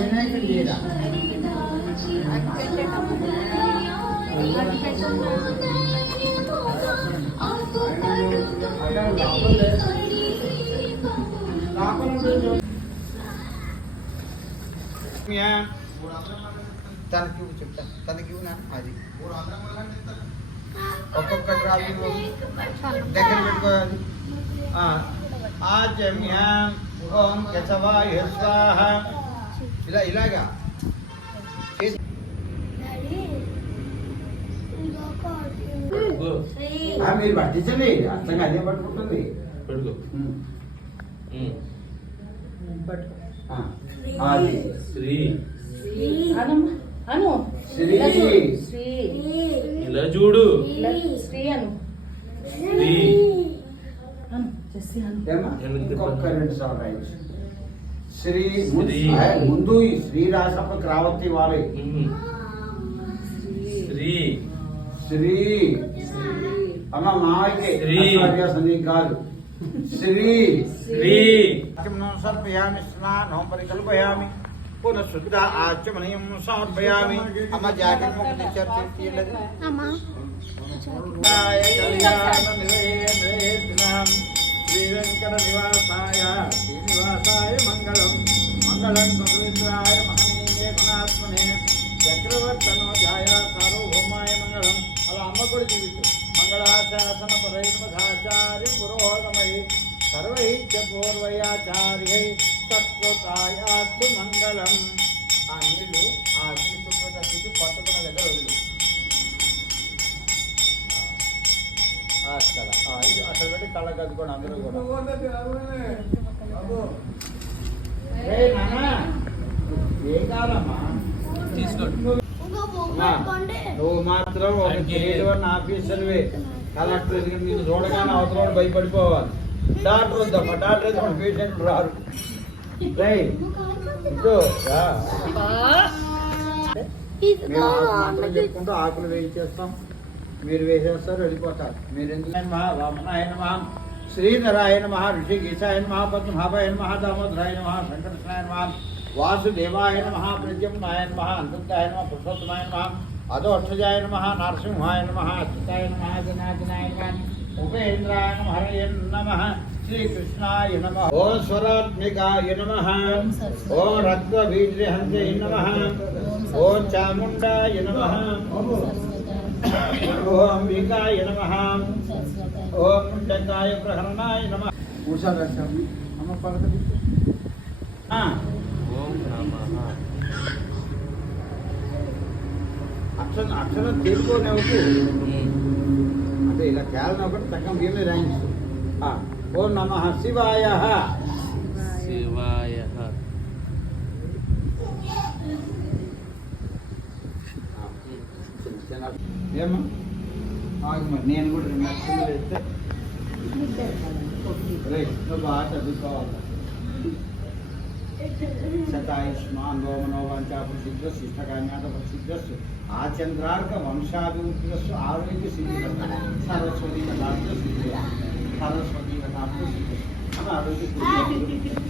వినాయకుడు లేదా తనకి ఇవ్వు చెప్తాను తనకి ఇవ్వు నాన్న అది ఒక్కొక్కటి రాజు దగ్గర పెట్టుకోవాలి ఆ, ఆచమ్య ఓం యశవాయ స్వాహ ఇలా ఇలాగా. చేసి ఆ, మీరు పట్టించండి. అర్థంగా అదే పట్టుకుంటుంది. అది. శ్రీ. అను అను. శ్రీ. శ్రీ. ఇలా చూడు. శ్రీ అను. శ్రీ. అను జెస్సీ అను. ఇంకొక రెండు సార్లు శ్రీ శ్రీ. ఆ, ముందు ఈ శ్రీ రాసప్పకి రావత్తి ఇవ్వాలి ఉమ్. శ్రీ శ్రీ అమ్మ మావయ్యకి శ్రీ. అభ్యాసం నీకు కాదు శ్రీ శ్రీ సమర్పయామి స్నానం పరికల్పయామి పునః శుద్ధ ఆచమనీయం సమర్పయామి అమ్మ జాకెట్ ముక్క తెచ్చారు తీయలేదు కళ్యాణ నివేదనం శ్రీ వెంకట నివాసాయ శ్రీనివాసాయ మంగళం. మంగళం పవిత్రాయ మహనీయ గుణాత్మనే. చక్రవర్తనోజాయ సార్వభౌమాయ మంగళం. అలా అమ్మ కూడా జీవితం మంగళాశాసన పరైమధాచార్య పురోగమై సర్వై పూర్వయాచార్యై సత్కృతాయాత్తు మంగళం. ఆ నీళ్ళు ఆ అగ్ని చుట్టూ పట్టుకున్న దగ్గర వదిలేదు నువ్వు మాత్రం ఒక గ్రేడ్ వన్ ఆఫీసర్వి కలెక్టర్ నేను చూడగానే అవసరం భయపడిపోవాలి డాక్టర్ వద్దమ్మా డాక్టర్ అయితే పేషెంట్ రారు చెప్పుకుంటూ ఆకులు వేయి చేస్తాం వేసేస్తారు వెళ్ళిపోతారు మీరు ఎందుకు మహా వామనాయన మహా శ్రీధరాయన మహా ఋషికేశాయన మహా పద్మభావాయన మహా దామోదరాయన మహా వెంకటకృష్ణాయన మహా వాసుదేవాయన మహా ప్రద్యుమ్నాయన మహా అంతంతాయన మహా పురుషోత్తమాయన మహా అదోక్షజాయన మహా నరసింహాయన మహా అచ్యుతాయన మహా జనార్దనాయన మహా ఉపేంద్రాయ నమ హరయ నమ శ్రీకృష్ణాయ నమ ఓ స్వరాత్మికాయ నమ ఓ రక్తబీజహంతే నమ ఓ చాముండాయ నమ ఓ అంబికాయ నమ. ఓం ముండకాయ ప్రహరణాయ నమ. మూసాలు రాశాము అమ్మ పలకది ఓం నమః. అక్షరం అక్షరం తెలుగునేవుకు అంటే ఇలా కేవలం ఒకటి తగ్గం వీళ్ళని రాయించు ఆ, ఓం నమ శివాయ. శివాయ. ఏమా ఆగమ్మా నేను కూడా రెండు లక్షలు వేస్తే రేయ్, నువ్వు బాగా చదువుకోవాలి శతాయుష్మాన్ రోమనోవాంచా ప్రసిద్ధ శిష్టకాన్యాత ప్రసిద్ధస్సు ఆ చంద్రార్క వంశాభివృద్ధిరస్సు ఆరోగ్య సిద్ధి సరస్వతి కథార్థ సిద్ధి సరస్వతి కథార్థ సిద్ధి అని ఆరోగ్య సిద్ధి